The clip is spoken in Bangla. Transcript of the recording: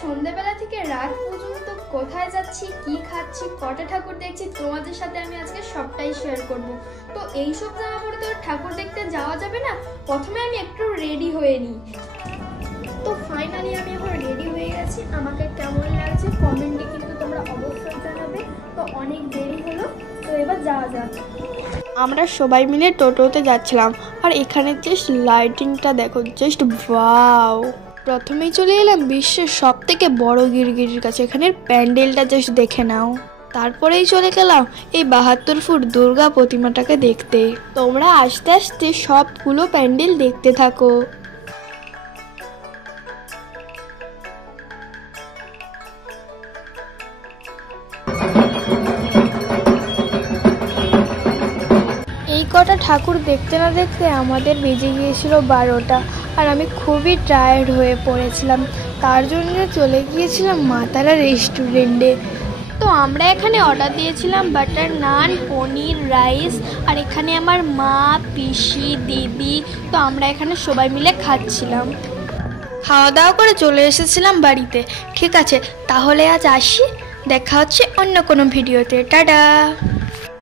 সন্ধ্যাবেলা থেকে রাত পর্যন্ত কোথায় যাচ্ছি, কি খাচ্ছি, কটা ঠাকুর দেখছি, তোমাদের সাথে আমি আজকে সবটাই শেয়ার করব। তো এইসব জামা পরে তো ঠাকুর দেখতে যাওয়া যাবে না, প্রথমে আমি একটু রেডি হয়ে নিই। তো ফাইনালি আমি এখন রেডি হয়ে গেছি। আমাকে কেমন লাগছে কমেন্টে কিন্তু তোমরা অবশ্যই জানাবে। তো অনেক দেরি হলো, তো এবার যাওয়া যাক। আমরা সবাই মিলে টোটোতে যাচ্ছিলাম, আর এখানে জাস্ট লাইটিংটা দেখো, জাস্ট ওয়াও। প্রথমেই চলে এলাম বিশ্বের সব থেকে বড় গিরগিটির কাছে, এখানের প্যান্ডেলটা জাস্ট দেখে নাও। তারপরেই চলে গেলাম এই 72 ফুট দুর্গা প্রতিমাটাকে দেখতে। তোমরা আস্তে আস্তে সবগুলো প্যান্ডেল দেখতে থাকো। এই কটা ঠাকুর দেখতে না দেখতে আমাদের বেজে গিয়েছিল 12টা, আর আমি খুবই টায়ার্ড হয়ে পড়েছিলাম। তার জন্য চলে গিয়েছিলাম মা তারা রেস্টুরেন্টে। তো আমরা এখানে অর্ডার দিয়েছিলাম বাটার নান, পনির, রাইস, আর এখানে আমার মা, পিসি, দিদি, তো আমরা এখানে সবাই মিলে খাচ্ছিলাম। খাওয়া দাওয়া করে চলে এসেছিলাম বাড়িতে। ঠিক আছে, তাহলে আজ আসি, দেখা হচ্ছে অন্য কোনো ভিডিওতে। টাটা।